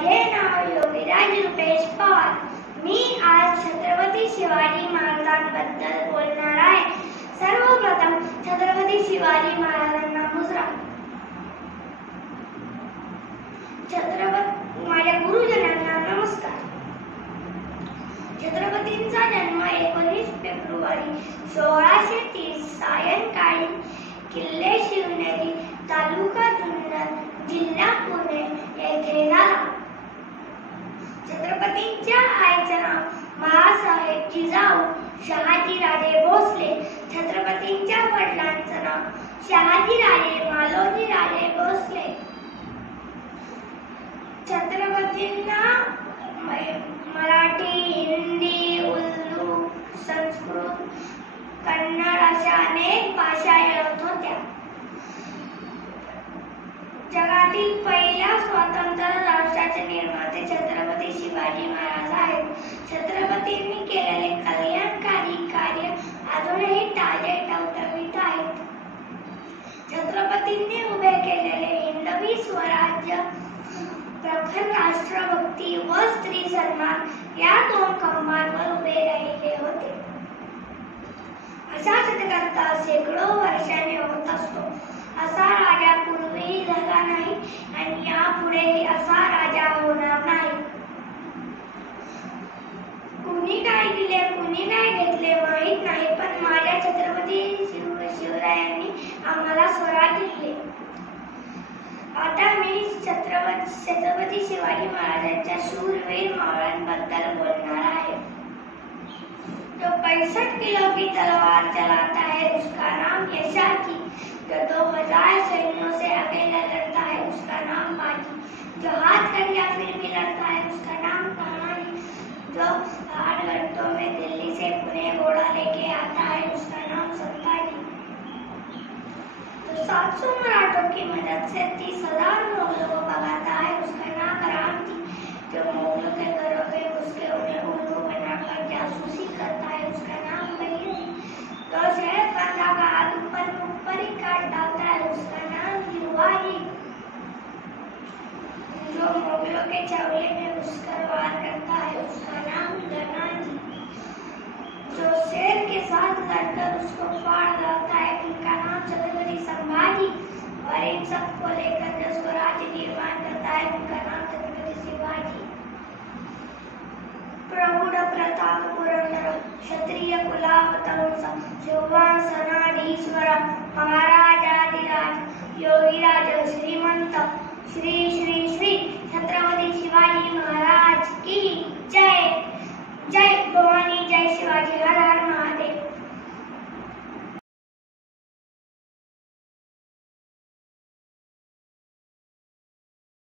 माझे नाव योगीराज रुपेश पवार. मी आज छत्रपती शिवाजी महाराजांबद्दल बोलणार आहे. सर्वप्रथम छत्रपती शिवाजी महाराजांना मुजरा. माझ्या गुरुजनांना नमस्कार. छत्रपतींचा जन्म 19 फेब्रुवारी 1630 सायंकाळी किल्ले शिवनेरी, तालुका जुन्नर, जिल्हा पुणे येथे झाला. छत्रपतींच्या आईचे नाव महासाहेब जिजाऊ शहाजीराजे भोसले. छत्रपतींच्या वडिलांचे नाव शहाजीराजे मालोजीराजे भोसले. छत्रपतींना मराठी, हिंदी, उर्दू, संस्कृत, कन्नड अशा अनेक भाषा येत होत्या. जगातील पहिल्या स्वतंत्र राष्ट्राचे निर्माते छत्रपती शिवाजी महाराज आहेत. छत्रपतींनी केलेले कल्याणकारी कार्य अजूनही ताजे टवटवीत आहेत. छत्रपतींनी उभे केलेले हिंदवी स्वराज्य, प्रखर राष्ट्रभक्ती व स्त्री सन्मान या दोन खांबांवर उभे राहिले होते. असा सत्कारता शेकडो वर्षांनी होत असतो. असा राजा पूर्वी झाला नाही आणि यापुढेही असा राजा होणार नाही. कुणी काय दिले, कुणी काय घेतले माहित नाही, पण माझ्या छत्रपती शिवरायांनी आम्हाला स्वराज्य दिले. आता मी छत्रपती शिवाजी महाराजांच्या शूरवीर मावळ्यांबद्दल बोलणार आहे. जो 65 किलो की तलवार चलाता है उसका नाम यशाति. जो 2000 सैन्यों से अकेला लड़ता है उसका नाम बाजी. जो हाथ कर या फिर भी लड़ता है उसका नाम कहानी. जो 8 घंटों में दिल्ली से पुणे घोड़ा लेके आता है उसका नाम संताजी. जो 700 मराठों की मदद से 30,000 मुगलों को भगाता है उसका नाम रामजी. जो मुगलों के घरों में घुस के उन्हें उल्लू बनाकर जासूसी करता है उसका नाम बहिरी. जो शहर बंदा का हाथ ऊपर ही काट डालता है उसका नाम हिरवारी. जो मुगलों के छावले में घुसकर वार करता है उसका नाम धनाजी. जो शेर के साथ लड़कर उसको फाड़ डालता है उनका नाम छत्रपति संभाजी. और इन सबको लेकर जो स्वराज्य निर्माण करता है उनका नाम छत्रपति शिवाजी. प्रौढ प्रताप पुरंदर, क्षत्रिय कुलावतंस, सिंहासनाधीश्वर, महाराजाधिराज, योगीराज, श्रीमंत, श्री